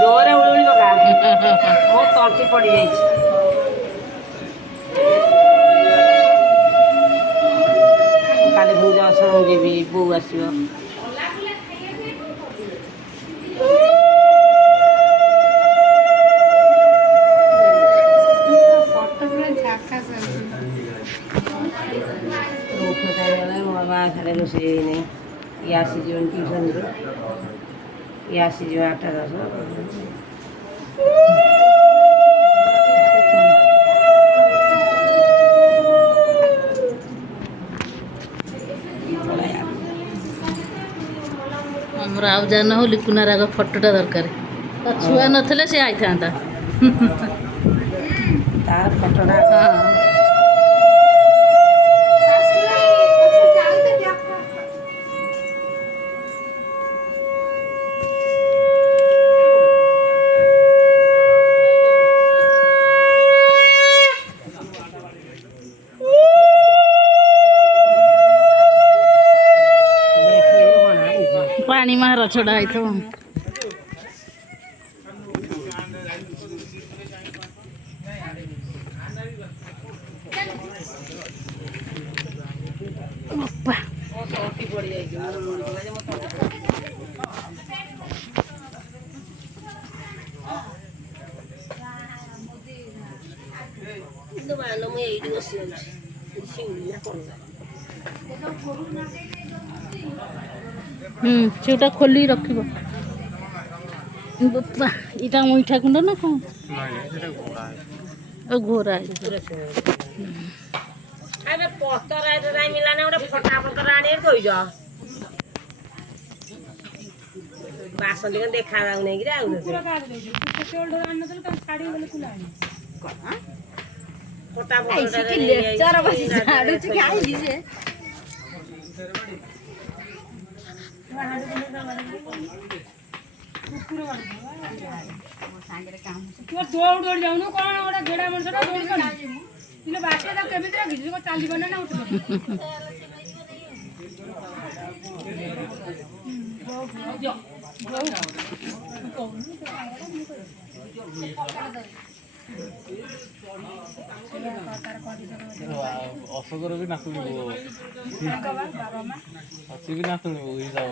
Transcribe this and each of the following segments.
जोरे उड़ी पका मो तंटी पड़ जाई काली भूजा असम जीवी बो आसीबो साढ़े रोषे नहीं आसी ट्यूशन ये आसी 8-10 आमर आउ जान हो लिकुनार आग फटोटा दरकार छुआ नथिले से आई था तार फटोटा हाँ पानी मार छड़ा आई तो सेटा खोली रखिब इटा मीठा कुंड ना कौन घोरा अबे पत्तर आइ त मिलाने ओटा फटा पत्तर आनी थोइ जा बासन दिन देखा जाउ नै गिरा आउ पूरा का दे पेट्रोल ढोर आन नतल साडी गले कुलानी फटा पत्तर लेक्चर बसी झाडू छि खाइ दिसे दौड़ दौड़ जाऊन कौन गोटे गेड़ा मनुष्य दौड़ बाटे केमी रखी चलो ना अशोकर भी नाचुब अच्छी भी नाचुब हिसाब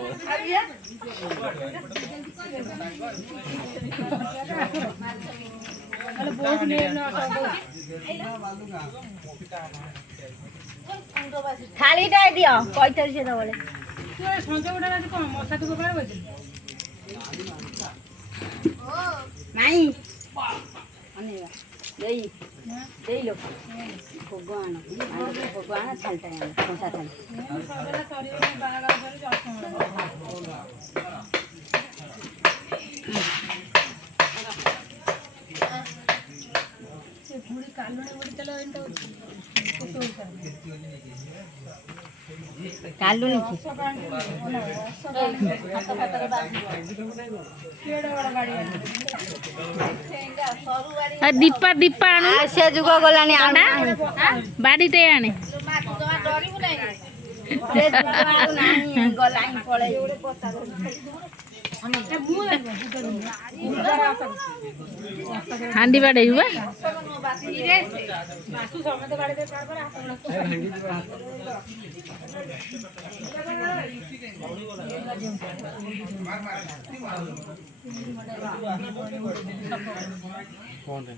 थाली डाल दियो 45 दबले संजय उठा कौन मशा तो पार नहीं देई देई लो भगवान भगवान थालटा आने कोसा थाली सबला शरीर में बागा करे से पूरी कालुने बड़ी चलो एंटा फोटो कालू नहीं दीपा दीपा से जुग गलानी आना बाड़ी ते आने गलानी पळे हांडी बाड़े हुआ कौन है